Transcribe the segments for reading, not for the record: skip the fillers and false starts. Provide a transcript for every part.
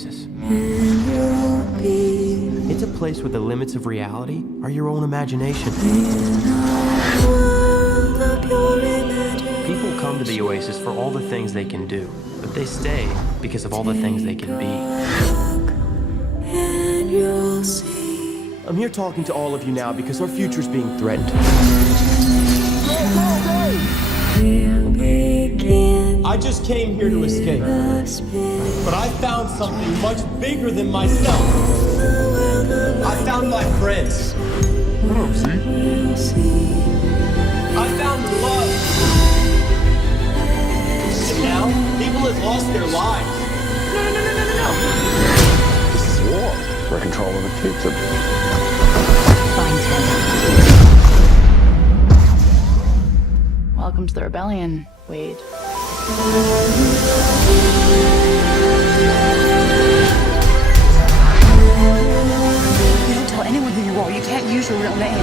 oasis. It's a place where the limits of reality are your own imagination. People come to the oasis for all the things they can do, but they stay because of all the things they can be. I'm here talking to all of you now because our future's being threatened. I just came here to escape, but I found something much bigger than myself. I found my friends. Oh, see? I found love. And now, people have lost their lives. No. This is war. We're in control of the future. Welcome to the rebellion, Wade. You don't tell anyone who you are. You can't use your real name.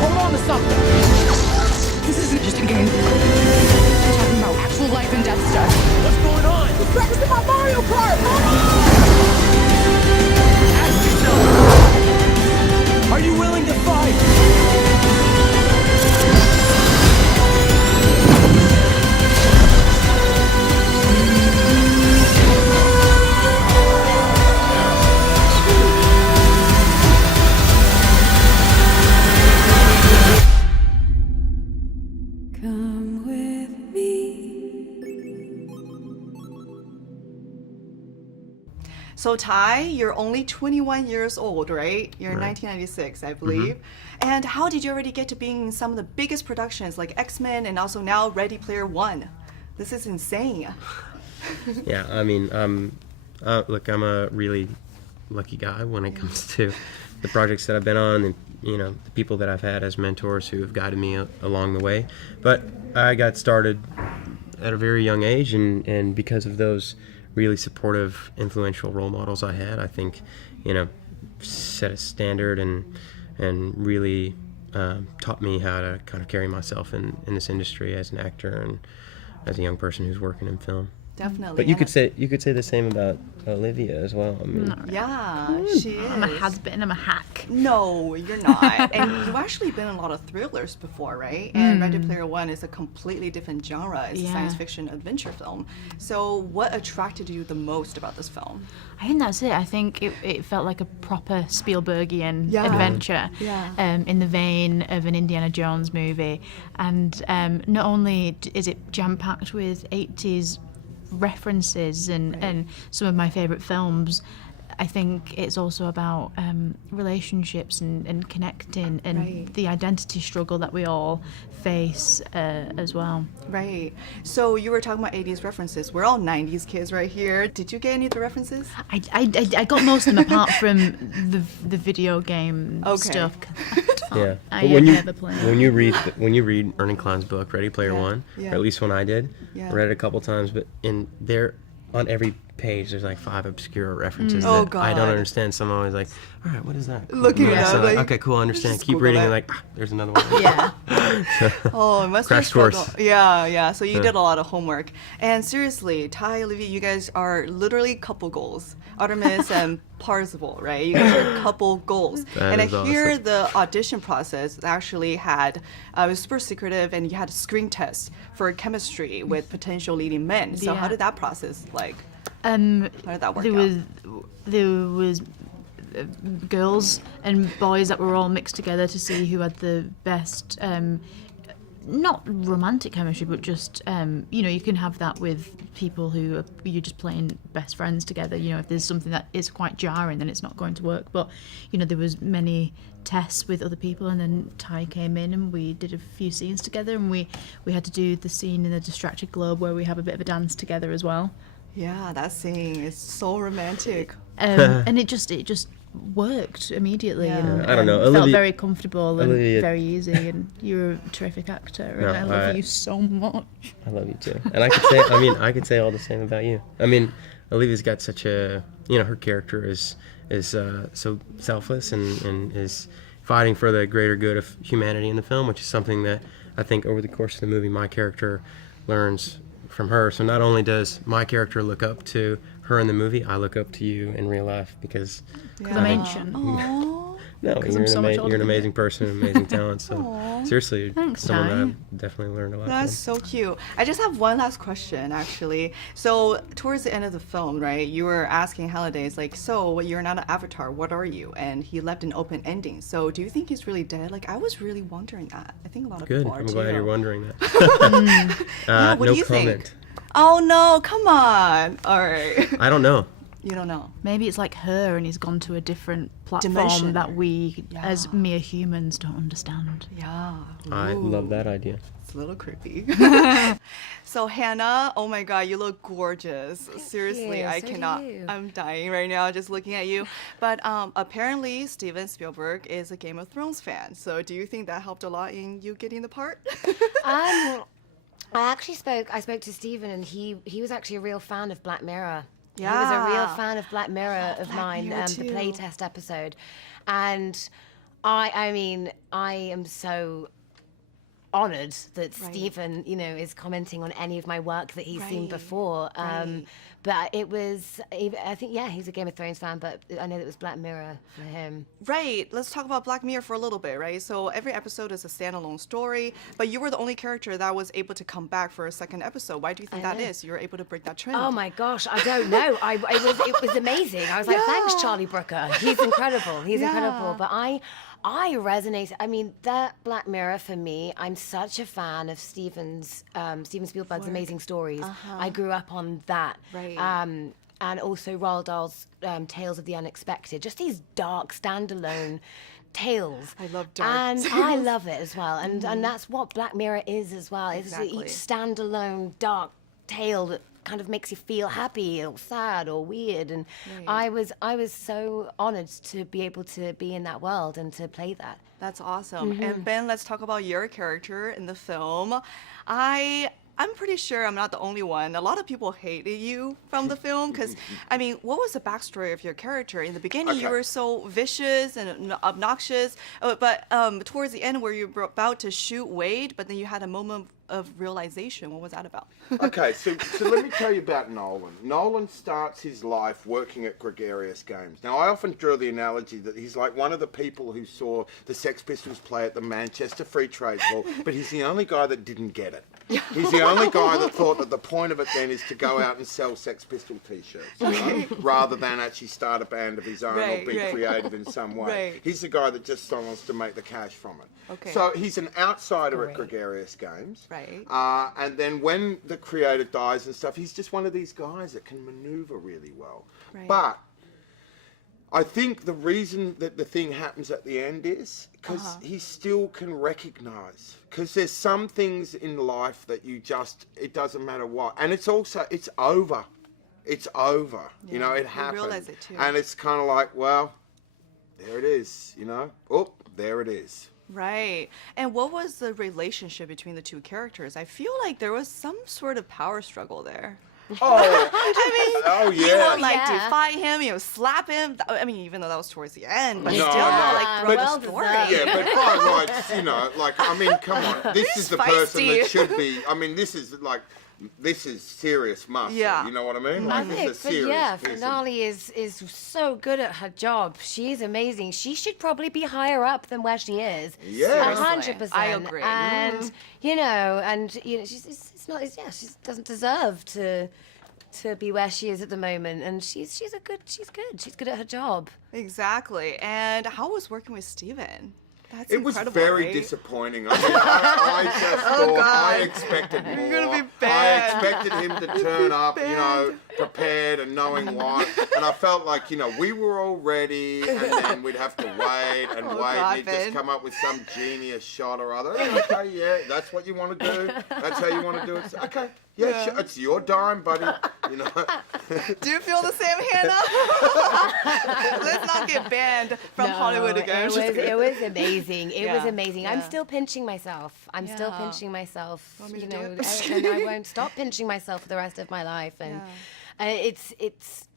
Hold on to something. This isn't just a game. We're talking about actual life and death stuff. What's going on? We're practicing my Mario Kart! Ask yourself, are you willing to fight? Come with me. So Ty, you're only 21 years old, right? You're in 1996, I believe. And how did you already get to being in some of the biggest productions like X-Men and also now Ready Player One? This is insane. Yeah, I mean, look, I'm a really lucky guy when it comes to the projects that I've been on and, the people that I've had as mentors who have guided me along the way. But I got started at a very young age, and because of those really supportive, influential role models I had, I think, set a standard and really taught me how to kind of carry myself in this industry as an actor and as a young person who's working in film. Definitely. But you could say the same about Olivia as well. I mean, Yeah, she is. I'm a has-been, I'm a hack. No, you're not. And you've actually been in a lot of thrillers before, right? And Ready Player One is a completely different genre. It's a science fiction adventure film. So what attracted you the most about this film? I think that's it. I think it felt like a proper Spielbergian adventure, in the vein of an Indiana Jones movie. And not only is it jam-packed with 80s references and some of my favourite films, I think it's also about relationships and connecting and the identity struggle that we all face as well. Right. So you were talking about 80s references. We're all 90s kids right here. Did you get any of the references? I got most of them apart from the video game stuff. yeah. I But when never played. you read Ernie Klein's book, Ready Player One, or at least when I did, I read it a couple times, but in there on every page there's like 5 obscure references that I don't understand. So I'm always like, all right, what is that? Looking it up, So like, okay, cool, I understand. just Keep Google reading it. and like, there's another one. Yeah. Oh, it must be a Crash course. struggle. Yeah. So you did a lot of homework. And seriously, Ty, Olivia, you guys are literally couple goals. Artemis and Parzival, right? You guys are couple goals. That and I is hear awesome. the audition process actually had, it was super secretive, and you had a screen test for chemistry with potential leading men. So how Yeah. did that process like? How did that work there out? was girls and boys that were all mixed together to see who had the best not romantic chemistry, but just you can have that with people who you're just playing best friends together. If there's something that is quite jarring, then it's not going to work. But there was many tests with other people, and then Ty came in and we did a few scenes together, and we had to do the scene in the Distracted Globe where we have a bit of a dance together as well. Yeah, that scene is so romantic. And it just worked immediately. Yeah. And, I don't know, felt Olivia- very comfortable and Olivia- very easy. And you're a terrific actor, and No, I love you so much. I love you too. And I could say all the same about you. I mean, Olivia's got such a, her character is so selfless and is fighting for the greater good of humanity in the film, which is something that I think over the course of the movie my character learns from her. So not only does my character look up to her in the movie, I look up to you in real life because I'm ancient. no, I'm you're, so much older you're an than amazing person, amazing talent. So seriously, you're Thanks, someone that Ty. I've definitely learned a lot That's from. so cute. I just have one last question, actually. So, towards the end of the film, right, you were asking Halliday, like, so you're not an avatar, what are you? And he left an open ending. So, do you think he's really dead? Like, I was really wondering that. I think a lot of Good. people are I'm too. glad you're wondering that. Yeah, what no do you comment. think? Oh no, come on. All right. I don't know. You don't know. Maybe it's like her and he's gone to a different platform Dimension. that we, as Yeah. mere humans, don't understand. Yeah. I love that idea. It's a little creepy. So Hannah, oh my God, you look gorgeous. Seriously, you, I so do cannot. you. I'm dying right now just looking at you. But apparently, Steven Spielberg is a Game of Thrones fan. So do you think that helped a lot in you getting the part? I spoke to Stephen, and he was actually a real fan of Black Mirror. He was a real Yeah. fan of Black Mirror of Black mine, Mirror the too. playtest episode. And I mean, I am so honored that Stephen, is commenting on any of my work that he's seen Right. before. Right. But it was, I think, yeah, he's a Game of Thrones fan, but I know that it was Black Mirror for him. Right. Let's talk about Black Mirror for a little bit, right? So every episode is a standalone story, but you were the only character that was able to come back for a second episode. Why do you think that know. is? You were able to break that trend. Oh my gosh, I don't know. It was amazing. I was like, thanks, Yeah. Charlie Brooker. He's incredible. He's Yeah. incredible. But I resonate. I mean, that Black Mirror for me. I'm such a fan of Steven Spielberg's amazing stories. I grew up on that. Right. And also Roald Dahl's Tales of the Unexpected. Just these dark standalone tales. I love dark And tales. I love it as well. And that's what Black Mirror is as well. It's Exactly. each standalone dark tale that kind of makes you feel happy or sad or weird. And I was so honored to be able to be in that world and to play that. That's awesome. And Ben, let's talk about your character in the film. I'm pretty sure I'm not the only one. A lot of people hated you from the film because, I mean, what was the backstory of your character? In the beginning, you Okay. were so vicious and obnoxious, but towards the end where you were about to shoot Wade, but then you had a moment of realization. What was that about? Okay, so let me tell you about Nolan. Nolan starts his life working at Gregarious Games. Now, I often draw the analogy that he's like one of the people who saw the Sex Pistols play at the Manchester Free Trade Hall, but he's the only guy that didn't get it. He's the only guy that thought that the point of it then is to go out and sell Sex Pistol t-shirts, you know, rather than actually start a band of his own Right, or be right. creative in some way. Right. He's the guy that just wants to make the cash from it. Okay. So he's an outsider at Gregarious Games. Right. And then when the creator dies and stuff, he's just one of these guys that can maneuver really well. Right. But I think the reason that the thing happens at the end is because he still can recognize. Because there's some things in life that you just, it doesn't matter what. And it's also, it's over. It's over. You know, it you happened. realize it too. And it's kind of like, well, there it is, you know. Oh, there it is. Right. And what was the relationship between the two characters? I feel like there was some sort of power struggle there. Oh, I mean, oh you yeah. would like Yeah. defy him, slap him. I mean, even though that was towards the end, but No, still, no, like, but- throughout well the story. deserved. Yeah, but by rights, you know, like, I mean, come on. This is the person feisty. that should be, I mean, this is serious muscle. Yeah. You know what I mean? I Like, think, this is a serious piece of- Finale is so good at her job. She's amazing. She should probably be higher up than where she is. Yeah. 100%. I agree. And she's not. Yeah, she doesn't deserve to be where she is at the moment. And she's good. She's good at her job. Exactly. And how was working with Steven? That's It was incredible, very right? disappointing. I mean, I just thought I God. expected more. You're gonna be I bad. expected him to turn up, you know, prepared and knowing what. And I felt like, you know, we were all ready, and then we'd have to wait and wait, God, and he'd just Ben. come up with some genius shot or other. Okay, yeah, that's what you want to do. That's how you want to do it. Okay, yeah, sure, it's your dime, buddy. You know. Do you feel the same, Hannah? Let's not get banned from Hollywood again. It was amazing. It was Yeah, amazing. I'm yeah. still pinching myself. I'm still Yeah. pinching myself. Want me to You do know, it? and I won't stop pinching myself for the rest of my life. And it's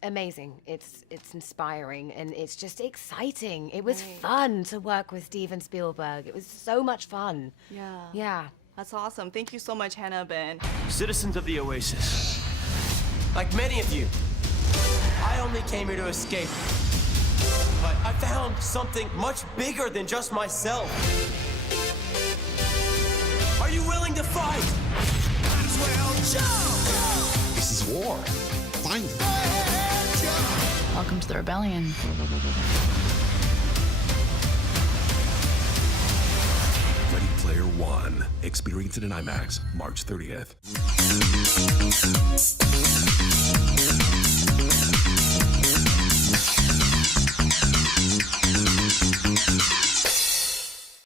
amazing. It's inspiring, and it's just exciting. It was fun to work with Steven Spielberg. It was so much fun. Yeah. Yeah. That's awesome. Thank you so much, Hannah, Ben. Citizens of the Oasis. Like many of you, I only came here to escape. But I found something much bigger than just myself. Are you willing to fight? Might as well jump! This is war. Find it. Welcome to the rebellion. Ready Player One. Experience it in IMAX March 30th.